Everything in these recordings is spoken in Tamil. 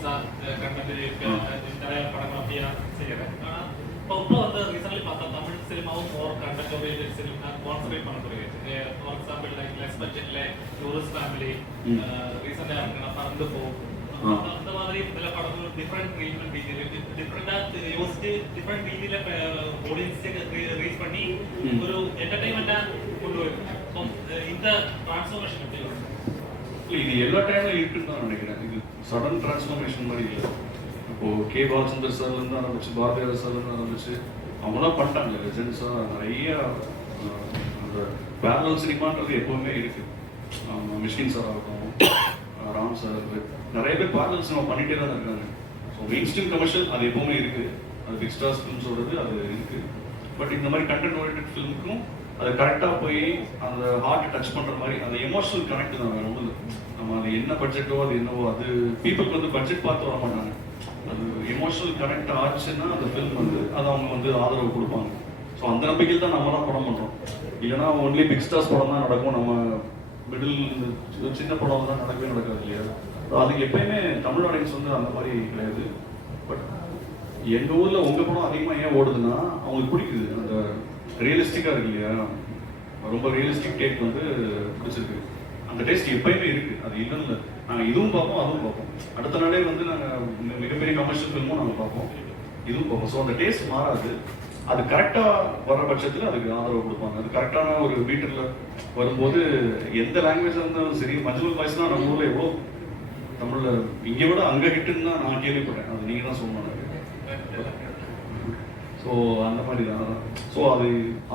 പിക്സ കണ്ടന്റ് പടങ്ങളൊക്കെ ചെയ്യാറ് ഇപ്പൊ ഉപ്പ വന്ന് റീസെന്റ് പത്ത Tamil സിനിമവും or content oriented cinema concept പണം തുടങ്ങിയത് ഫോർ എക്സാമ്പിൾ ലൈക്ക് ലെസ് ബഡ്ജറ്റിലെ ടൂറിസ്റ്റ് ഫാമിലി റീസെന്റ് ആയിരിക്കണം പറന്ന് പോകും അത് മാതിരി പല പടങ്ങളും ഡിഫറെന്റ് ട്രീറ്റ്മെന്റ് രീതിയിൽ ഡിഫറെന്റ് യോസിച്ച് ഡിഫറെന്റ് രീതിയിലെ ഓഡിയൻസിലേക്ക് റീച്ച് പണി ഒരു എന്റർടൈൻമെന്റ് கொண்டுவரும் இந்த டிரான்ஸ்ஃபர்மேஷன் எப்படி இது எல்லா டைம்ல இருக்குன்னு தான் நினைக்கிறேன் சடன் டிரான்ஸ்ஃபார்மேஷன் மாதிரி இல்லை. இப்போ கே பாலச்சந்தர் சார்லேருந்து ஆரம்பிச்சு பாரதியார் சார்லேருந்து ஆரம்பிச்சு அவங்களாம் பண்ணிட்டாங்க. லெஜெண்ட்ஸா நிறைய அந்த பேரல் சினிமான்றது எப்பவுமே இருக்கு. மிஷின் சார் ஆகட்டும் ராம் சார் நிறைய பேர் பேரல் சினிமா பண்ணிட்டே தான் இருக்காங்க. ஸோ மெயின் ஸ்ட்ரீம் கமர்ஷியல் அது எப்பவுமே இருக்கு. அது எக்ஸ்ட்ரா ஸ்டார்ஸ் ஃபிலிம்ஸோடது அது இருக்கு. பட் இந்த மாதிரி கண்டென்ட் ஓரியன்ட் ஃபிலிமுக்கும் அது கரெக்டாக போய் அந்த ஹார்ட்டை டச் பண்ணுற மாதிரி அந்த எமோஷனல் கனெக்ட் தான் வேற நம்ம அது என்ன பட்ஜெட்டோ அது என்னவோ அது பீப்புளுக்கு வந்து பட்ஜெட் பார்த்து வர மாட்டாங்க. அது எமோஷனல் கனெக்ட் ஆச்சுன்னா அந்த ஃபிலிம் வந்து அது அவங்க வந்து ஆதரவு கொடுப்பாங்க. ஸோ அந்த நம்பிக்கையில் தான் நம்மலாம் படம் பண்ணுறோம் இல்லைன்னா ஒன்லி பிக் ஸ்டார்ஸ் படம் தான் நடக்கும். நம்ம மிடில் சின்ன படம் தான் நடக்கவே நடக்காது இல்லையா? அதுக்கு எப்பயுமே தமிழ் ஆடியன்ஸ் வந்து அந்த மாதிரி கிடையாது. பட் எங்கள் ஊரில் உங்கள் படம் அதிகமாக ஏன் ஓடுதுன்னா அவங்களுக்கு பிடிக்குது. அந்த ரியலிஸ்டிக்காக இருக்கு இல்லையா? ரொம்ப ரியலிஸ்டிக் டேக் வந்து பிடிச்சிருக்கு அந்த டேஸ்ட் எப்பயுமே இருக்கு. அது இல்லைன்னு இல்லை. நாங்கள் இதுவும் பார்ப்போம் அதுவும் பார்ப்போம். அடுத்த நாளே வந்து நாங்கள் மிகப்பெரிய கமர்ஷியல் ஃபில்மும் நாங்கள் பார்ப்போம். இதுவும் பார்ப்போம். ஸோ அந்த டேஸ்ட் மாறாது. அது கரெக்டாக வர்ற பட்சத்தில் அதுக்கு ஆதரவு கொடுப்பாங்க. அது கரெக்டான ஒரு மீட்டரில் வரும்போது எந்த லாங்குவேஜ் இருந்தாலும் சரி மஜ்மல் பாய்ஸ்னா நம்ம ஊரில் எவ்வளோ தமிழில் இங்கே விட அங்கே ஹிட்டுன்னு தான் நான் கேள்விப்பட்டேன். அது நீங்கள் தான் சொல்லணும். ஸோ அந்த மாதிரி தான். ஸோ அது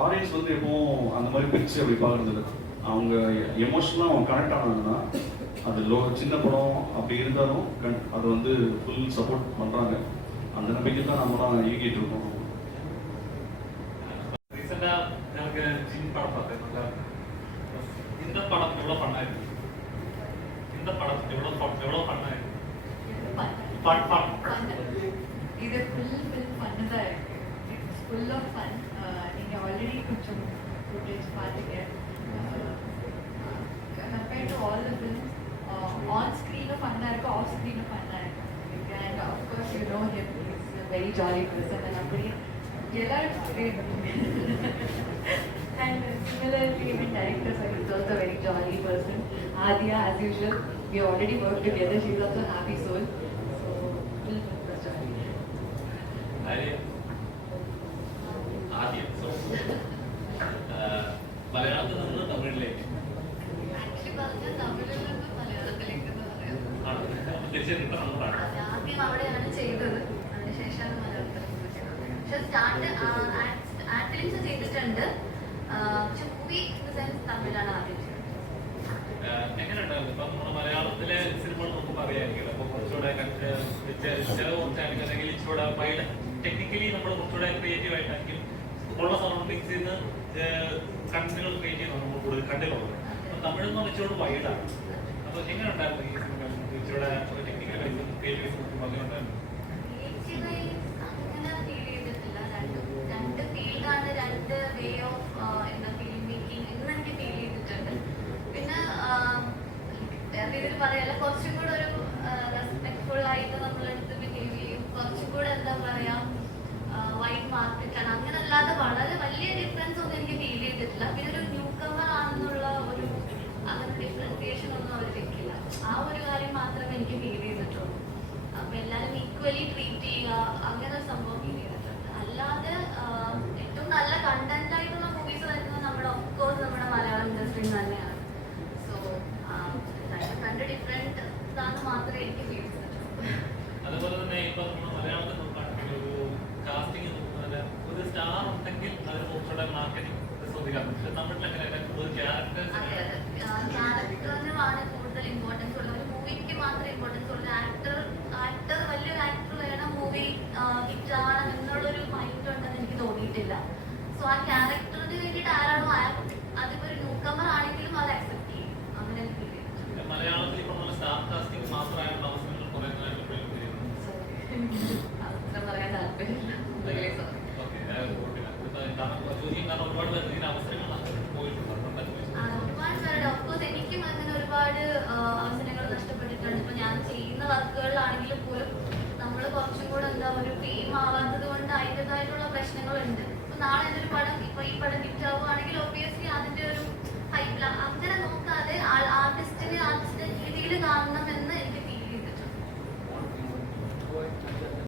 ஆடியன்ஸ் வந்து எப்பவும் அந்த மாதிரி பிரிச்சு அப்படி பார்க்கறது இல்லை. அவங்க எமோஷனலாக அவங்க கனெக்ட் ஆனாங்கன்னா அது லோ சின்ன படம் அப்படி இருந்தாலும் கண் அது வந்து ஃபுல் சப்போர்ட் பண்ணுறாங்க அந்த நம்பிக்கை தான் நம்மலாம் இயங்கிட்டு இருக்கோம். எனக்கு ஜிம் படம் பார்த்தேன் நல்லா இந்த படம் எவ்வளவு பண்ணாயிருக்கு இந்த படம் எவ்வளவு fun- எவ்வளவு Kitchen, footage, Partigan, compared to all the films, uh, on screen of Anna off screen of Anna And of course, you know him, he's a very jolly person and Apuri. and similarly, even director sir is also a very jolly person. Adia, as usual, we already worked together, she's also a happy soul. So, I did. Adia, so. ആദ്യം അവിടെയാണ് ചെയ്തത് ചെയ്തത് പക്ഷെ സ്റ്റാർട്ട് ഫിലിംസ് ചെയ്തിട്ടുണ്ട്. പക്ഷെ മൂവി തമിഴാണ് ആദ്യം എങ്ങനെയുണ്ടായിരുന്നു? ഇപ്പം നമ്മുടെ മലയാളത്തിലെ സിനിമകൾ നമുക്ക് അറിയാമായിരിക്കും അപ്പൊ കുറച്ചുകൂടെ ചില കുറച്ചായിരിക്കും അല്ലെങ്കിൽ ഇച്ചിരൂടെ ടെക്നിക്കലി നമ്മൾ കുറച്ചുകൂടെ ക്രിയേറ്റീവ് ആയിട്ടായിരിക്കും. ഉള്ള സറൗണ്ടിങ്സിൽ നിന്ന് കണ്ടന്റുകൾ ക്രിയേറ്റ് ചെയ്യുന്നത് നമ്മൾ കൂടുതൽ കണ്ടിട്ടുള്ളത്. അപ്പൊ തമിഴ് എന്ന് പറഞ്ഞാൽ വൈഡാണ് അപ്പൊ എങ്ങനെ പറയാല്ല കുറച്ചും കൂടെ ഒരു റെസ്പെക്ട്ഫുൾ ആയിട്ട് നമ്മളെടുത്ത് ബിഹേവ് ചെയ്യും കുറച്ചും എന്താ പറയാ വൈഡ് മാർക്കറ്റ് ആണ് അങ്ങനെ അല്ലാതെ വളരെ വലിയ ഡിഫറൻസ് ഒന്നും എനിക്ക് ഫീൽ ചെയ്തിട്ടില്ല പിന്നെ ഒരു ಸ್ವಾತಿ